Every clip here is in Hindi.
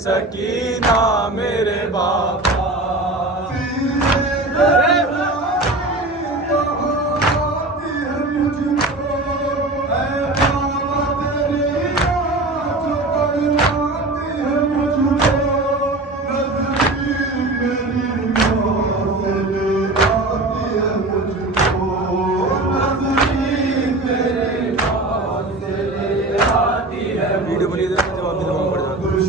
सकीना मेरे बाबा वीडियो बनी जवाब दिलवाना पड़ जाता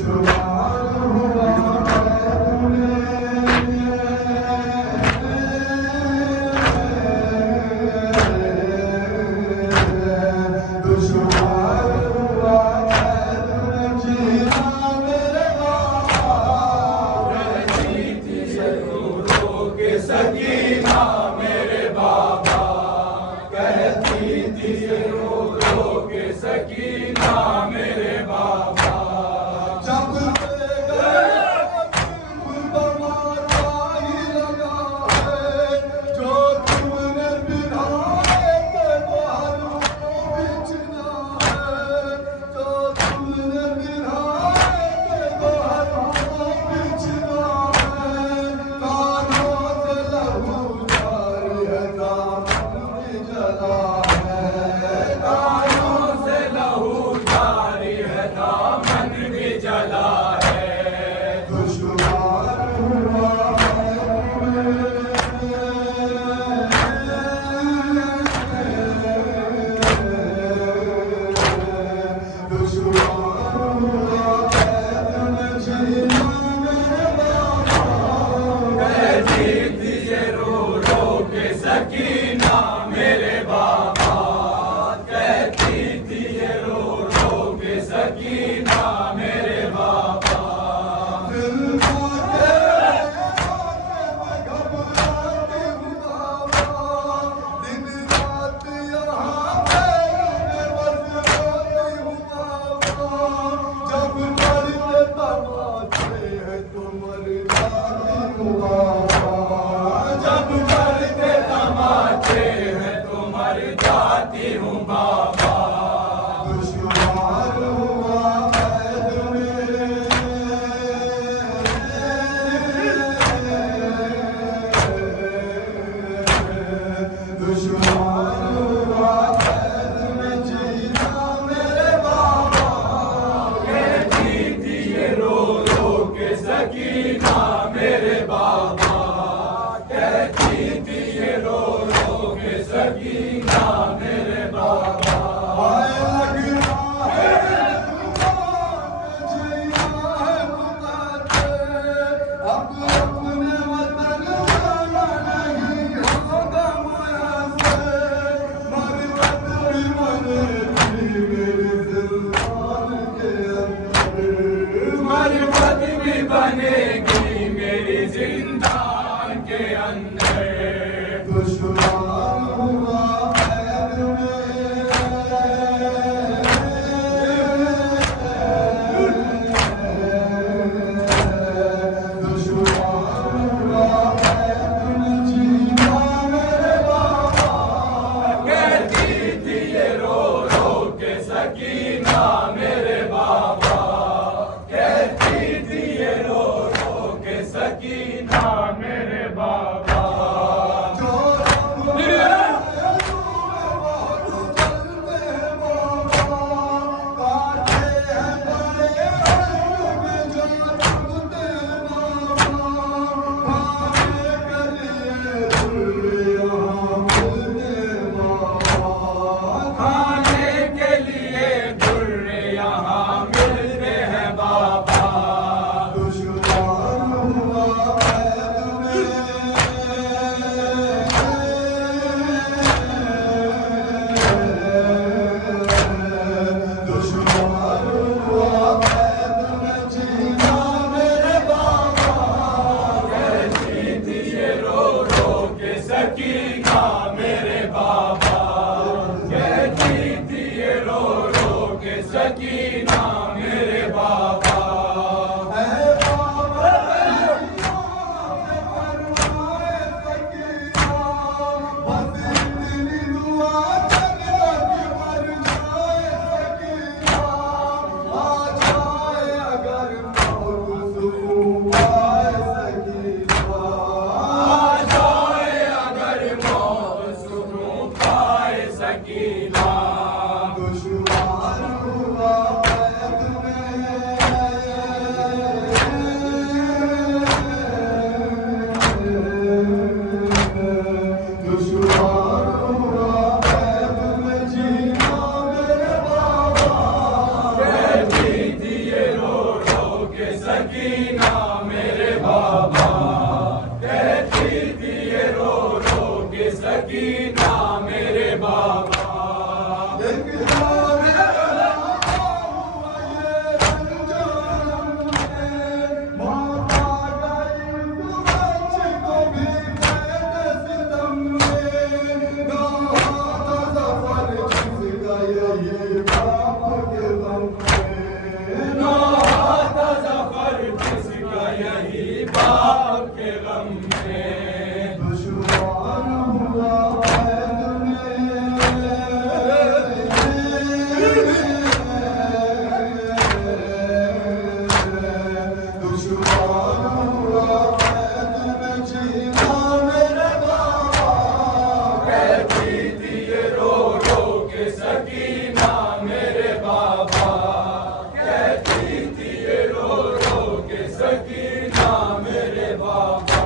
सकीना मेरे बाबा, कहती थी ये रो रो के सकीना मेरे बाबा। सकीना मेरे बाबा, सकीना मेरे बाबा, कहती थी ये रो रो के सकीना मेरे बाबा। यही बाप के गम में दुश्मन हुआ जीना मेरे बाबा, कहती थी ये रो रो के सकीना मेरे बाबा, कहती थी ये रो रो के सकीना मेरे बाबा।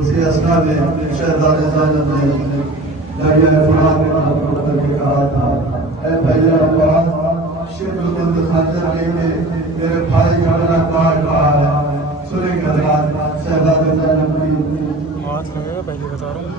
उसके असना में शहजादे साजद ने दरिया फुरात में पकड़ के कहा था, ऐ भैया अब्बास, शिबुल खंजर लेके मेरे भाई का मेरा काट रहा है। सुनेंगे हजरात शहजादे साजद ने माथ लगेगा पहले बता रहा हूँ।